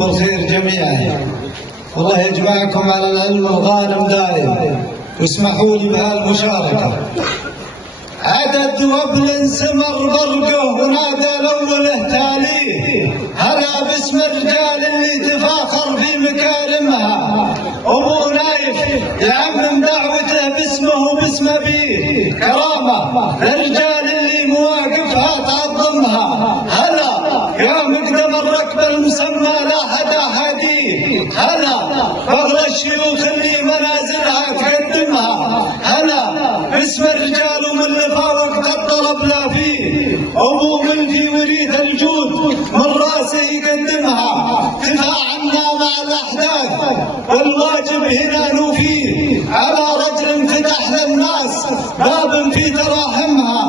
بالخير جميعا. والله يجمعكم على العلم الغانم دائم، واسمحوا لي بهالمشاركة. عدد وابل سمر برقه ونادى الأوله تاليه، هلا باسم الرجال اللي تفاخر في مكارمها. أبو نايف يعمم دعوته باسمه وباسم أبيه، كرامة للرجال اللي مواقفها تعظمها. هلا يا مقدم الركب المسمى لا حدا هاديه، هلا فضل الشيوخ اللي منازلها تقدمها. هلا باسم الرجال ومن لفا وقت الطلب لا فيه، أبو ملكي وريث الجود من راسه يقدمها. تفاعلنا مع الأحداث والواجب هنا نوفيه، على رجل فتح للناس باب في تراحمها.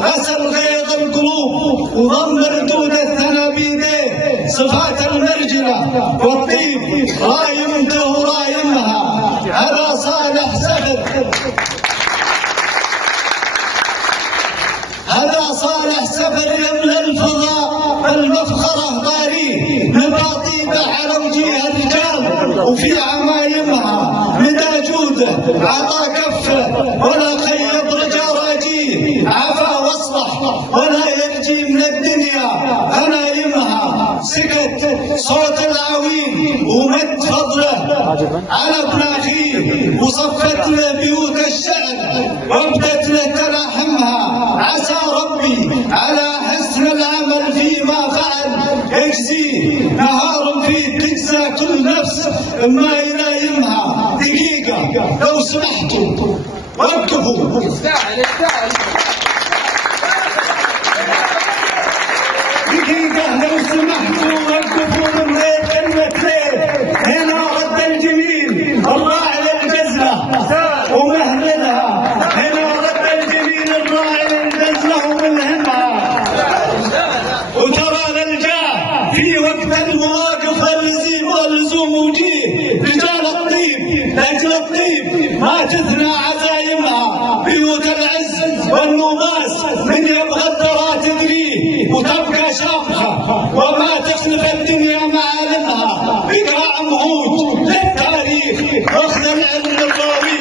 غسل غيظ القلوب وضم ردود الثنابيد، صفات المرجلة والطيب رايمته ورايمها. هذا صالح سفر، هذا صالح سفر يملى الفضاء المفخرة طاريه، نباطيبه على وجيه الرجال وفي عمايمها. مدى جوده عطى كفه ولا خيب رجاراجيه، عفا واصلح ولا يرجي من الدنيا غنايمها. سكت صوت العويل ومد فضله على ابن اخيه، وصفت له بيوت الشعر وابدت له تلاحمها. عسى ربي على حسن العمل فيما فعل يجزيه، نهار فيه تجزى كل نفس ما يلايمها. دقيقة لو سمحتوا وقفوا. دقيقة لو سمحتوا وقفوا من غير كلمتين. هنا رد الجميل الراعي للجزلة ومهملها، هنا رد الجميل الراعي للجزلة وملهمها. وترى للجاه في وقت المواقف واللزوم وجيه، رجال الطيب لاجل الطيب ما تثنى عزايمها. بيوت العز والنوماس من يبغى الثرى تدريه، وتبقى شامخة وما تخلف الدنيا معالمها. بقاع مهوج للتاريخ اخذ العلم الراوي،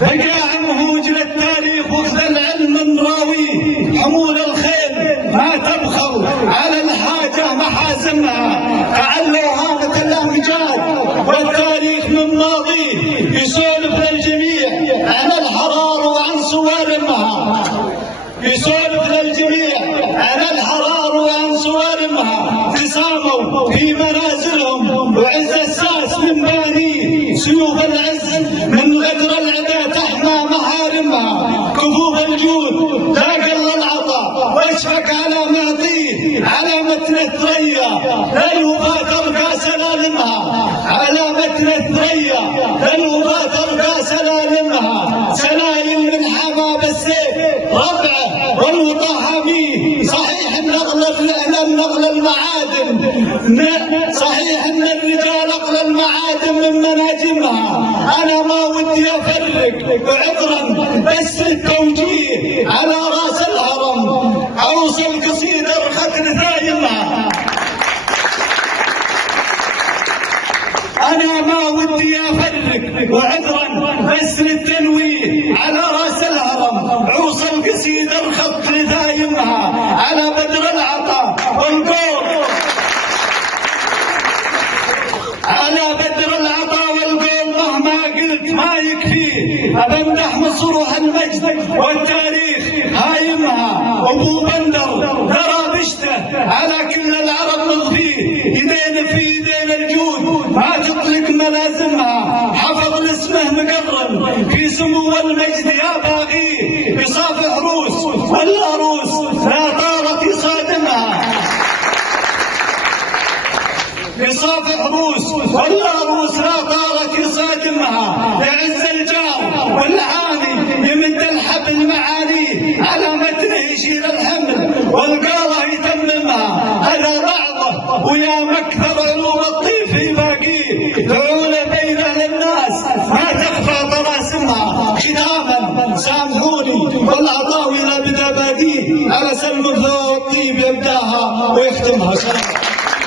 بقاع مهوج للتاريخ واخذ العلم الراوي. حمول الخيل ما تبخل على الحاجة محازمها، تعلوا هامة الأمجاد والتاريخ من ماضيه. يسولف للجميع عن الحرار وعن صوارمها، يسولف للجميع عن الحرار وعن صوارمها. تساموا في منازلهم وعز الساس من بانيه، سيوف العز من غدر العدا تحمى محارمها. كفوف الجود لا قل العطاء واشفق على معطيه، على متن الثريا لا يبا ترقى سلالمها، على متن الثريا لا يبا ترقى سلالمها. سلايل من حمى بالسيف ربعه والوطاها بيه، صحيح ان نقل المعادن، صحيح ان الرجال نقل المعادن من مناجمها. انا ما ودي افرق عذرا بس التوجيه على راس الهرم عروس القصيده رخت نثايمها. أنا ما ودي أفرق وعذرا بس للتنويه على رأس الهرم عروس القصيدة الخط لدايمها. على بدر العطاء والقول، على بدر العطاء والقول مهما قلت ما يكفيه. أبمدح مصر وهالمجد والتاريخ هايمها. أبو بندر ترى بشته على كل العرب مضفيه، يدين في يدين الجود ما تطلق ملازمها. حفظ لاسمه مقرن في سمو المجد يا باغيه، يصافح عروس والعروس لا طارت يصادمها، يصافح عروس والعروس لا طارت يصادمها. يعز الجار والعاني يمد الحبل معانيه، على متنه يشيل الحمل والقاره يتممها. هذا بعضه ويا مكثر علوم الطيف باقيه، دعوله بينه للناس ما تخفى طلاسمها. ختاما سامحوني والعطاوي لا بدا باديه، على سلم الطيب يبداها ويختار يختمها.